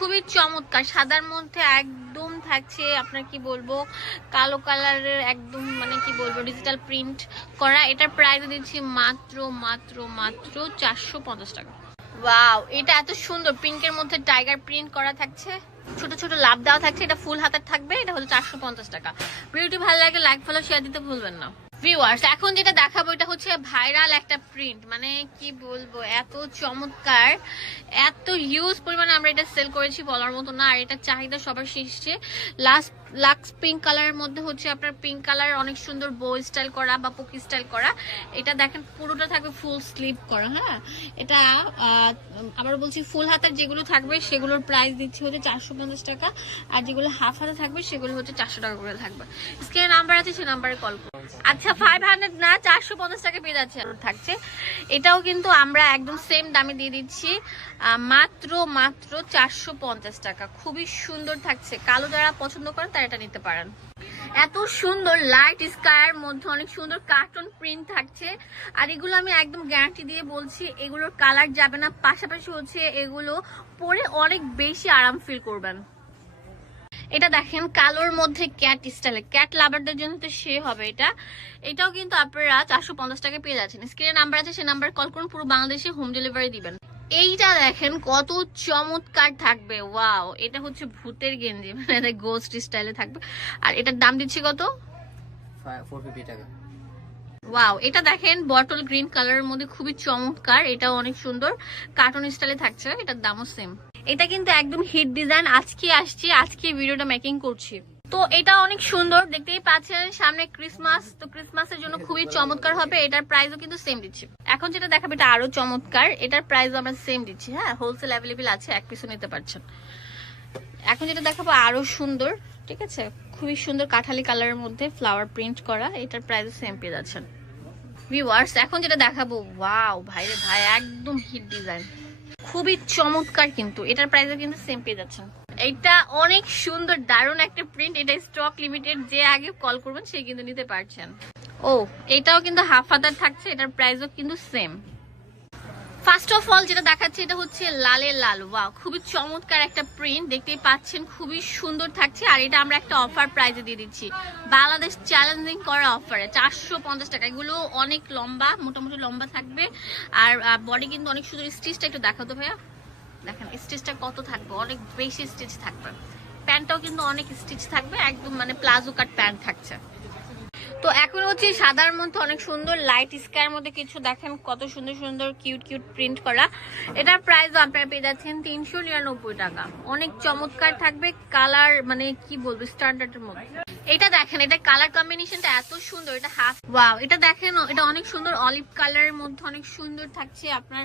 খুবই চমৎকার। সাদার মধ্যে একদম থাকছে আপনার কি বলব, কালো কালারের একদম মানে কি বলব ডিজিটাল প্রিন্ট করা। এটার প্রাইস দিচ্ছি মাত্র মাত্র মাত্র চারশো পঞ্চাশ টাকা। ওয়াও এটা এত সুন্দর। পিঙ্কের মধ্যে টাইগার প্রিন্ট করা থাকছে। ছোট ছোট লাভ দেওয়া থাকছে। এটা ফুল হাতের থাকবে। এটা হলো চারশো পঞ্চাশ টাকা। ভিডিওটি ভালো লাগে লাইক ফলো শেয়ার দিতে ভুলবেন না। ভিউয়ার্স এখন যেটা দেখাবো, এটা হচ্ছে ভাইরাল একটা প্রিন্ট মানে কি বলব, এত চমৎকার, এত হিউজ পরিমাণে আমরা এটা সেল করেছি বলার মতো না, আর এটা চাহিদা সবার শীর্ষে লাস্ট লাক্স পিঙ্ক কালারের মধ্যে হচ্ছে আপনার পিঙ্ক কালার, অনেক সুন্দর বো স্টাইল করা বা পুকি স্টাইল করা। এটা দেখেন, পুরোটা থাকবে ফুল স্লিভ করা হ্যাঁ? এটা আবার বলছি ফুল হাতার যেগুলো থাকবে, সেগুলোর প্রাইস দিচ্ছি হচ্ছে চারশো পঞ্চাশ টাকা। আর যেগুলো হাফ হাতে থাকবে, সেগুলো হচ্ছে চারশো টাকা করে থাকবে। স্ক্রিনে নাম্বার আছে সেই নাম্বারে কল করুন আচ্ছা ফাইভ হান্ড্রেড না, চারশো পঞ্চাশ টাকা পেয়ে যাচ্ছে। থাকছে। এটাও কিন্তু আমরা একদম সেম দামে দিয়ে দিচ্ছি। মাত্র মাত্র চারশো পঞ্চাশ টাকা। খুবই সুন্দর থাকছে। কালো যারা পছন্দ করেন এটা নিতে পারেন। এত সুন্দর লাইট স্কায়ার মধ্যে অনেক সুন্দর কার্টুন প্রিন্ট থাকছে। আর এগুলো আমি একদম গ্যারান্টি দিয়ে বলছি, এগুলোর কালার যাবে না। পাশাপাশি হচ্ছে এগুলো পরে অনেক বেশি আরাম ফিল করবেন। এটা দেখেন, কালোর মধ্যে ক্যাট স্টাইলে ক্যাট লাভারদের জন্য তো সে হবে এটা। এটাও কিন্তু আপনারা চারশো পঞ্চাশ টাকা পেয়ে যাচ্ছেন। স্ক্রিনে নাম্বার আছে, সে নাম্বারে কল করুন, পুরো বাংলাদেশে হোম ডেলিভারি দিবেন। এইটা দেখেন কত চমৎকার থাকবে ওয়াও। এটা হচ্ছে ভূতের গেঞ্জি মানে গোস্ট স্টাইলে থাকবে। আর এটার দাম দিচ্ছি কত? টাকা। ওয়াও এটা দেখেন বটল গ্রিন কালারের মধ্যে খুবই চমৎকার এটাও অনেক সুন্দর। কার্টুন স্টাইলে থাকছে এটার দামও সেম এটা কিন্তু একদম হিট ডিজাইন আজকে আসছি আজকে ভিডিওটা মেকিং করছি। তো এটা অনেক সুন্দর, দেখতেই পাচ্ছেন, সামনে ক্রিসমাস তো ক্রিসমাসের জন্য খুবই চমৎকার হবে, এটার প্রাইসও কিন্তু সেম দিচ্ছি। এখন যেটা দেখাবে, এটা আরও চমৎকার, এটার প্রাইসও আমরা সেম দিচ্ছি হ্যাঁ হোলসেল অ্যাভেলেবেল আছে, এক পিসও নিতে পারছেন। এখন যেটা দেখাবো, আরও সুন্দর, ঠিক আছে? খুবই সুন্দর কাঠালি কালারের মধ্যে ফ্লাওয়ার প্রিন্ট করা, এটার প্রাইসও সেম পেয়ে যাচ্ছেন। ভিউয়ার্স এখন যেটা দেখাবো ওয়াও ভাই রে ভাই, একদম হিট ডিজাইন খুবই চমৎকার কিন্তু। এটার প্রাইসও কিন্তু সেম পেয়ে যাচ্ছেন। এটা অনেক সুন্দর, দারুণ একটা প্রিন্ট এটা স্টক লিমিটেড যে আগে কল করবেন, সে কিন্তু নিতে পারছেন। ও, এটাও কিন্তু হাফ হাতার থাকছে, এটার প্রাইসও কিন্তু সেম ফার্স্ট অফ অল যেটা দেখাচ্ছে, এটা হচ্ছে লালে লাল। ওয়াও খুবই চমৎকার একটা প্রিন্ট দেখতেই পাচ্ছেন, খুবই সুন্দর থাকছে। আর এটা আমরা একটা অফার প্রাইজে দিয়ে দিচ্ছি। বাংলাদেশ চ্যালেঞ্জিং করা অফারে চারশো পঞ্চাশ টাকা। এগুলো অনেক লম্বা, মোটামুটি লম্বা থাকবে। আর বডি কিন্তু অনেক সুন্দর। স্টিচটা একটু দেখাতো ভাইয়া। দেখেন স্টিচটা কত থাকবে? অনেক বেশি স্টিচ থাকবে। প্যান্টটাও কিন্তু অনেক স্টিচ থাকবে। একদম মানে প্লাজো কাট প্যান্ট থাকছে। এখন হচ্ছে সাদার মধ্যে অনেক সুন্দর লাইট স্কাইয়ের মধ্যে কিছু দেখেন, কত সুন্দর সুন্দর কিউট কিউট প্রিন্ট করা। এটার প্রাইস আপনারা পেয়ে যাচ্ছেন তিনশো নিরানব্বই টাকা। অনেক চমৎকার থাকবে কালার মানে কি বলব স্ট্যান্ডার্ডের মধ্যে। এটা দেখেন, এটা কালার কম্বিনেশনটা এত সুন্দর, এটা হাফ ওয়াও এটা দেখেন, এটা অনেক সুন্দর অলিভ কালারের মধ্যে অনেক সুন্দর থাকছে, আপনার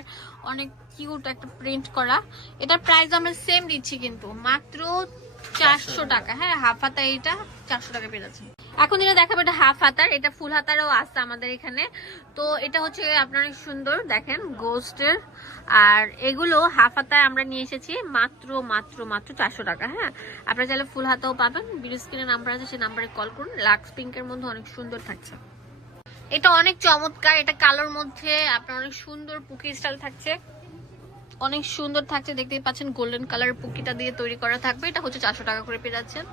অনেক কিউট একটা প্রিন্ট করা। এটা প্রাইস আমরা সেম দিচ্ছি কিন্তু, মাত্র চারশো টাকা। হ্যাঁ হাফ হাতা এটা চারশো টাকা পেয়ে যাচ্ছে এখন যেটা দেখাবো, এটা হাফ হাতার, এটা ফুল হাতারও আছে আমাদের এখানে। তো এটা হচ্ছে আপনার সুন্দর, দেখেন, গোস্টের। আর এগুলো হাফ হাতায় আমরা নিয়ে এসেছি মাত্র মাত্র মাত্র চারশো টাকা হ্যাঁ। আপনারা চাইলে ফুল হাতাও পাবেন ভিডিও স্ক্রিনে নাম্বার আছে, সেই নাম্বারে কল করুন। লাক্স পিঙ্কের মধ্যে অনেক সুন্দর থাকছে। এটা অনেক চমৎকার, এটা কালোর মধ্যে আপনার অনেক সুন্দর পুকি স্টাইল থাকছে। অনেক সুন্দর থাকছে। দেখতেই পাচ্ছেন গোল্ডেন কালার পুকিটা দিয়ে তৈরি করা থাকবে। এটা হচ্ছে চারশো টাকা করে পেয়ে যাচ্ছেন।